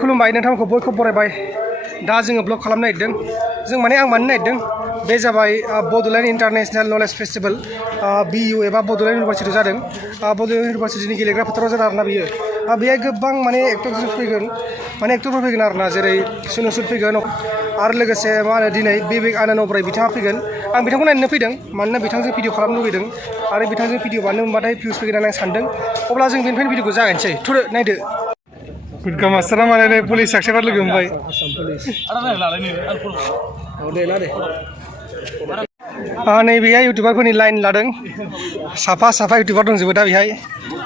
खुलुमबाय नोंथांमोनखौ बयखौ बरायबाय। दा जोङो ब्लग खालामनो नागिरदों। जों माने आं मानो नागिरदों बे जाबाय Bodoland international knowledge festival BU एबा बड'लेण्ड इउनिभारसिटियाव जादों। बड'लेण्ड इउनिभारसिटिनि गेलेग्रा फोथाराव जादों आरोना बियो। बेहाय गोबां माने एक्टरफोर फैगोन आरोना, जेरै सुनु सुद फैगोन आरो लोगोसे मा होनो दिनै बिबेक आनन्द ओमफ्राय बिथाङा फैगोन। आं बिथांखौ नायनो फैदों मानोना बिथांजों भिडिअ खालामनो लुबैदों आरो बिथांजों भिडिअ बानायनो मोनबाथाय भिउस फैगोन होननानै आं सानदों। अब्ला जों बेनिफ्रायनो भिडिअखौ जागायनोसै। थुदो नायदो। गुदगा मास्टारा माने पुलिस सासेफोर लोगो मोनबाय। नैबेहाय इउटुबारफोरनि लाइन लादों। साफा इउटुबार दंजोबो दा बेहाय।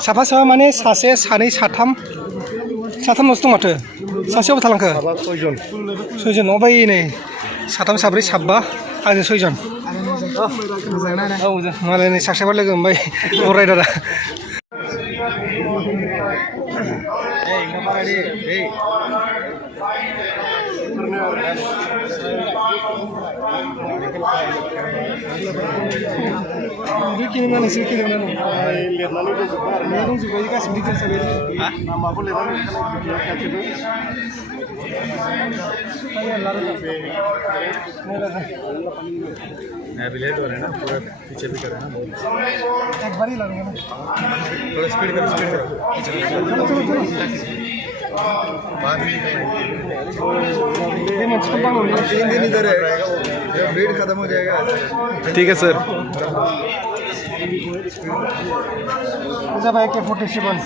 साफा माने सासे सानै साथामल'सो दं माथो। सासेयावबो थालांखो? सयजन नङाबा नै साथाम साब्रै साबा आंजों सयजन। मालाय नै सासेफोर लोगो मोनबाय बर राइडारा। लेट हो रहा है ना, पूरा पीछे भी कर रहे हैं ना। एक बार ही लगेगा ना, थोड़ा स्पीड करो बाद में 3 दिन इधर है, जब भीड़ खत्म हो जाएगा। ठीक है सर। AK-47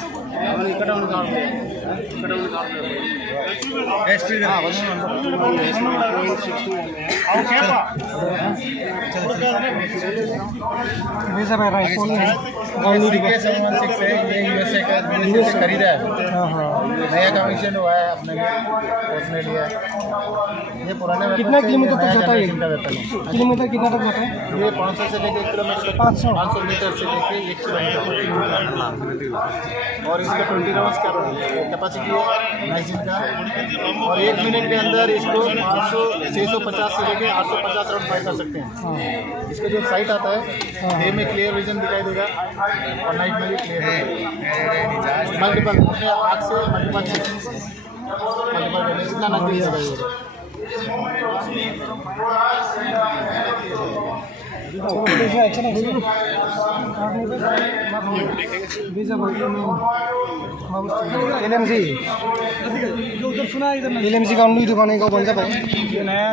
खरीदा है, नया कमीशन हुआ है अपने उसने लिया। ये पुराने कितना किलोमीटर तक जाता है? किलोमीटर कितना तक जाता है? ये 500 से लेकर 1 किलोमीटर, 500 मीटर से लेकर 1 किलोमीटर। और इसका 20 राउंड्स का कैपेसिटी है मैगजीन का। और 1 मिनट के अंदर इसको 650 से लेकर 850 राउंड फायर कर सकते हैं। इसका जो साइट आता है डे में क्लियर विजन दिखाई देगा और नाइट में भी क्लियर है। मल्टीपल अपने आँख से मल्टीपल इतना नजदीक है। LMG का वीडियो बने गाँव बन जाता है। ये नया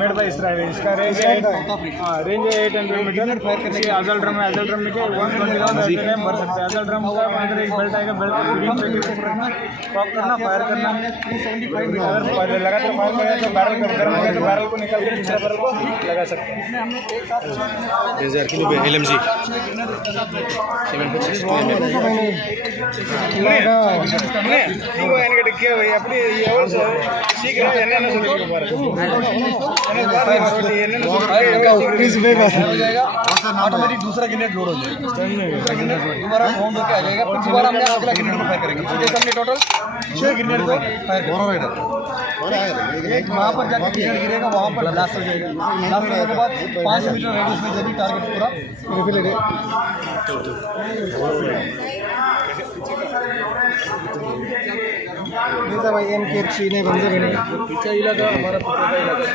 मेड बाय इसराइल है। इसका रेंज 800 मीटर फायर करने के। अजल ड्रम है, अजल ड्रम में क्या 120 राउंड भर सकते हैं। अजल ड्रम का अंदर एक बेल्ट आएगा, बेल्ट फीडिंग पे पॉप करना, फायर करना। 375 मीटर लगातार फायर करें तो बैरल गर्म हो गया तो बैरल को निकाल के दूसरा बैरल को लगा सकते हैं। 1000 किलो पे LMG 750 ऑटोमेटिक दूसरा ग्रेनेड लोड हो जाएगा। दोबारा राउंड होकर आ जाएगा, फिर दोबारा हम अगला ग्रेनेड को फायर करेंगे। तो जैसे हमने टोटल 6 ग्रेनेड को फायर किया। वहाँ पर जाकर ग्रेनेड गिरेगा, वहाँ पर ब्लास्ट हो जाएगा। ब्लास्ट होने के बाद 5 मीटर रेडियस में जब भी टारगेट पूरा रिफिल है। भाई MK3 नहीं बन जाएगा। पीछे इलाका हमारा पीछे का इलाका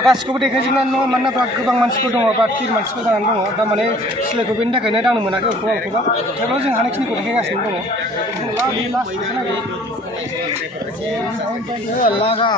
गासिखौबो देखायजोबनानै दङ। मानोना गोबां मानसिफोर दङ बा थिर मानसिफोर जानानै दङ। दा माने सिलायखौ बेनि थाखायनो दांनो मोनाखै अबेखौबा थेवब्लाबो जों हानायखिनिखौ देखायगासिनो दङ। लागा